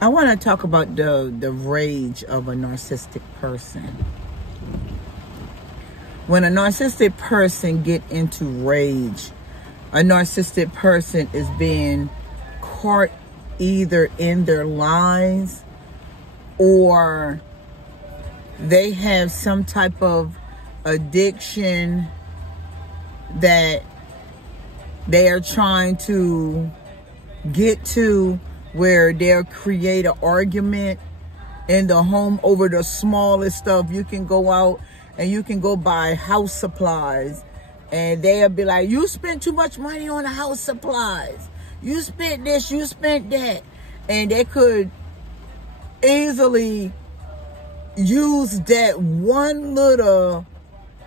I want to talk about the rage of a narcissistic person. When a narcissistic person get into rage, a narcissistic person is being caught either in their lies, or they have some type of addiction that they are trying to get to, where they'll create an argument in the home over the smallest stuff. You can go out and you can go buy house supplies, and they'll be like, you spent too much money on the house supplies. You spent this, you spent that. And they could easily use that one little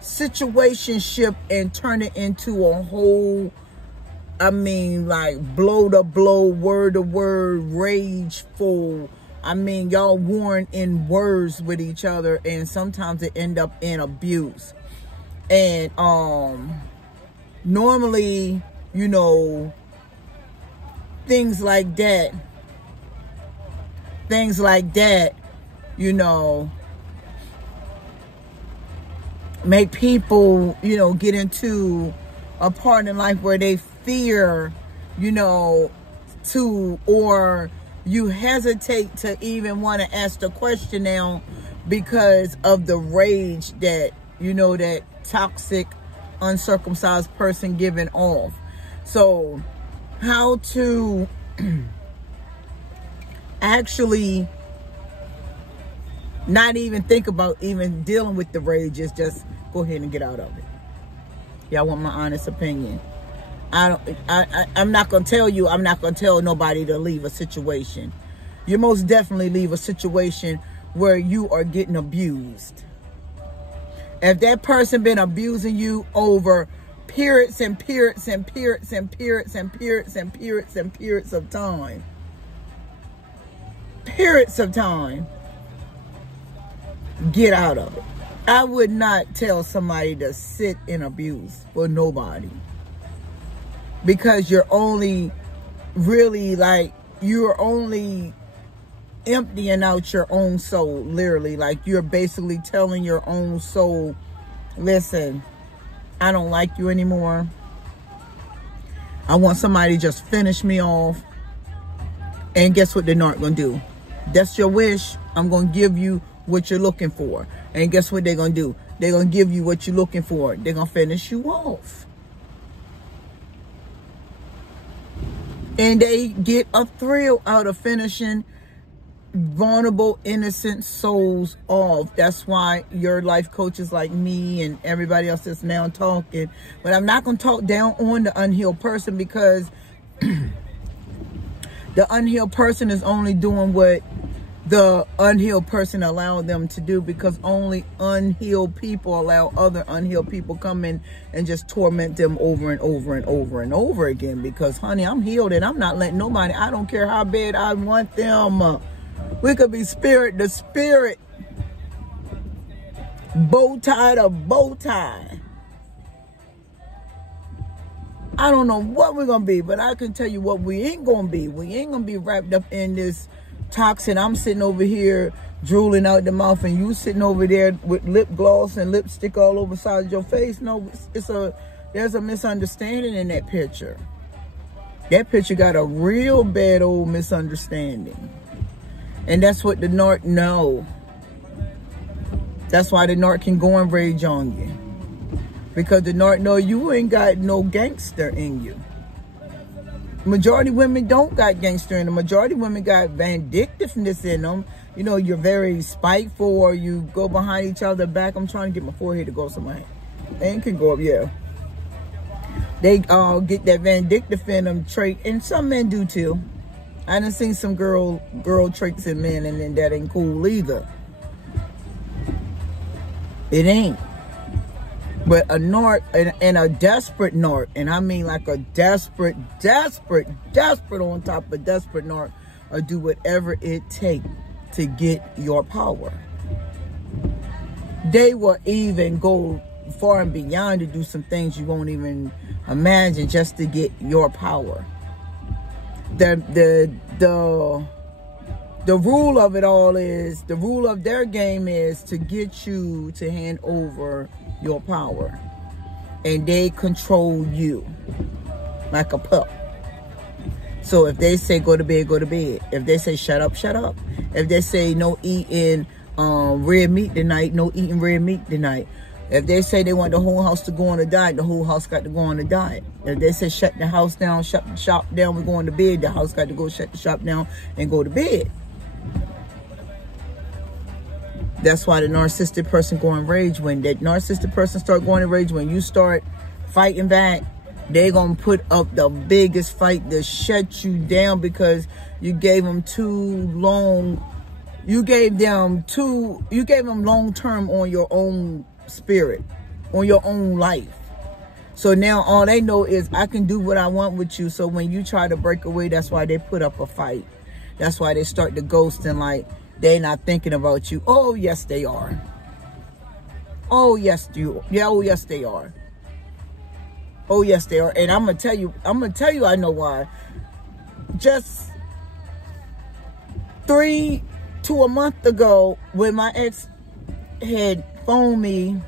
situationship and turn it into a whole, like blow to blow, word to word, rageful. Y'all warring in words with each other, and sometimes it end up in abuse. And normally, things like that, make people, get into a part in life where they fear, or you hesitate to even want to ask the question now because of the rage that, that toxic, uncircumcised person giving off. So how to actually not even think about even dealing with the rage is just go ahead and get out of it. Y'all want my honest opinion? I'm not going to tell you, I'm not going to tell nobody to leave a situation. You most definitely leave a situation where you are getting abused. If that person been abusing you over periods and periods and periods and periods and periods and periods and periods of time, get out of it. I would not tell somebody to sit in abuse for nobody, because you're only really you're only emptying out your own soul, literally. Like, you're basically telling your own soul, listen, I don't like you anymore. I want somebody to just finish me off. And guess what they're not going to do? That's your wish. I'm going to give you what you're looking for. And guess what they're going to do? They're going to give you what you're looking for. They're going to finish you off. And they get a thrill out of finishing vulnerable, innocent souls off. That's why your life coaches like me and everybody else that's now talking. But I'm not going to talk down on the unhealed person, because the unhealed person is only doing what the unhealed person allowed them to do, because only unhealed people allow other unhealed people come in and just torment them over and over and over and over again. Because, honey, I'm healed and I'm not letting nobody, I don't care how bad I want them. We could be spirit to spirit, bow tie to bow tie. I don't know what we're going to be, but I can tell you what we ain't going to be. We ain't going to be wrapped up in this toxin. I'm sitting over here drooling out the mouth, and you sitting over there with lip gloss and lipstick all over the side of your face. No, there's a misunderstanding in that picture. That picture got a real bad old misunderstanding. And that's what the narc know. That's why the narc can go and rage on you. Because the narc know you ain't got no gangster in you. Majority women don't got gangster in them. Majority women got vindictiveness in them. You're very spiteful, or you go behind each other back. I'm trying to get my forehead to go somewhere. And can go up, yeah. They get that vindictive in them trait, and some men do too. I done seen some girl traits in men, and then that ain't cool either. It ain't. But a narc, and a desperate narc, and I mean like a desperate on top of desperate narc, will do whatever it takes to get your power. They will even go far and beyond to do some things you won't even imagine just to get your power. The the rule of it all is, the rule of their game is to get you to hand over your power. And they control you like a pup. So if they say go to bed, go to bed. If they say shut up, shut up. If they say no eating red meat tonight, no eating red meat tonight. If they say they want the whole house to go on a diet, the whole house got to go on a diet. If they say shut the house down, shut the shop down, we're going to bed, the house got to go shut the shop down and go to bed. That's why the narcissistic person go in rage. When that narcissistic person start going in rage, when you start fighting back, they're going to put up the biggest fight to shut you down because you gave them too long. You gave them long term on your own spirit, on your own life. So now all they know is I can do what I want with you. So when you try to break away, that's why they put up a fight. That's why they start to ghost and like they're not thinking about you. Oh yes they are. Oh yes you. Yeah, oh yes they are. Oh yes they are. And I'm gonna tell you I know why. Just 3 to a month ago, when my ex had phoned me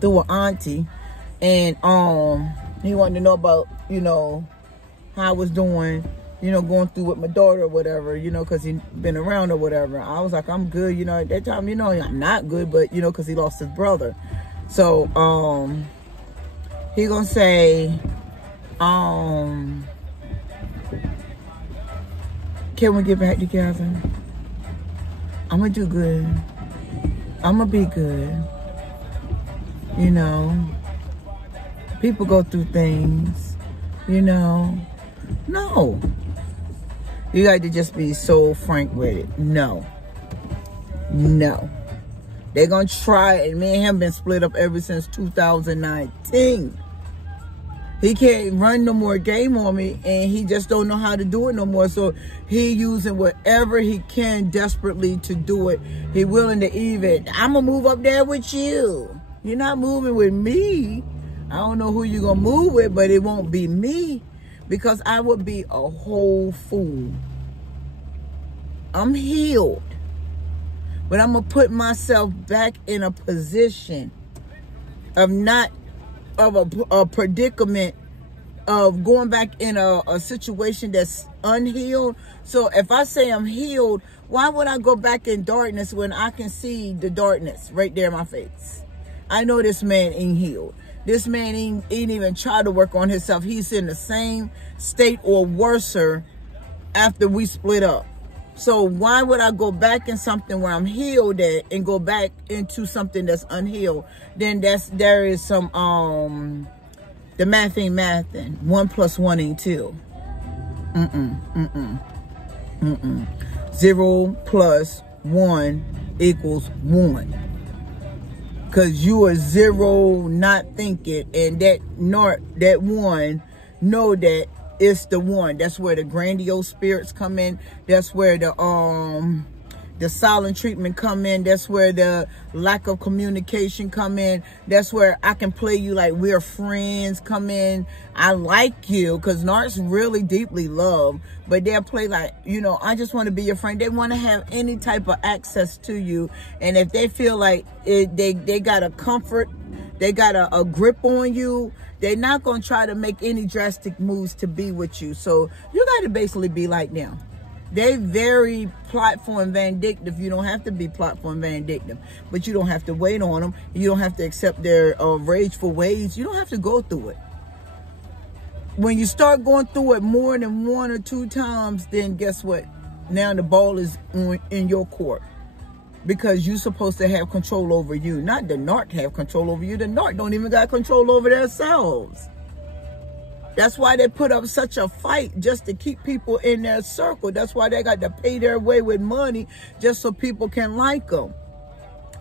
through an auntie, and he wanted to know about, you know, how I was doing, you know, going through with my daughter or whatever, you know, because he'd been around or whatever. I was like, I'm good, you know. At that time, you know, I'm not good, but, you know, because he lost his brother. So, he gonna say, can we get back together? I'm gonna do good. I'm gonna be good. You know, people go through things, you know. No. You got to just be so frank with it. No. No. They're gonna try, and me and him been split up ever since 2019. He can't run no more game on me, and he just don't know how to do it no more. So he using whatever he can desperately to do it. He willing to even, I'm going to move up there with you. You're not moving with me. I don't know who you're going to move with, but it won't be me, because I would be a whole fool. I'm healed, but I'm going to put myself back in a position of not of a predicament of going back in a situation that's unhealed. So if I say I'm healed, why would I go back in darkness when I can see the darkness right there in my face? I know this man ain't healed. This man ain't even tried to work on himself. He's in the same state or worser after we split up. So why would I go back in something where I'm healed at and go back into something that's unhealed? Then there is some the math ain't mathing. 1 + 1 ain't 2. 0 + 1 = 1. Cause you are 0 not thinking, and that 1 know that it's the 1. That's where the grandiose spirits come in. That's where the silent treatment come in. That's where the lack of communication come in. That's where I can play you like we're friends come in. I like you, because narcs really deeply love, but they'll play like, you know, I just want to be your friend. They want to have any type of access to you. And if they feel like they got a comfort, they got a grip on you, they're not going to try to make any drastic moves to be with you. So you got to basically be like them. They very plotful and vindictive. You don't have to be plotful and vindictive, but you don't have to wait on them. You don't have to accept their rageful ways. You don't have to go through it. When you start going through it more than 1 or 2 times, then guess what? Now the ball is in your court, because you're supposed to have control over you, not the narc have control over you. The narc don't even got control over themselves. That's why they put up such a fight, just to keep people in their circle. That's why they got to pay their way with money just so people can like them.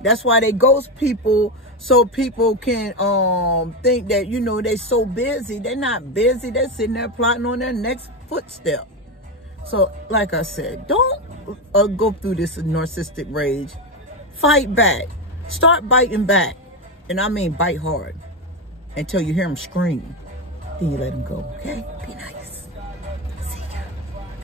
That's why they ghost people, so people can think that, you know, they so busy. They're not busy. They're sitting there plotting on their next footstep. So like I said, don't go through this narcissistic rage. Fight back. Start biting back. And I mean bite hard until you hear them scream. Then you let them go, okay? Be nice.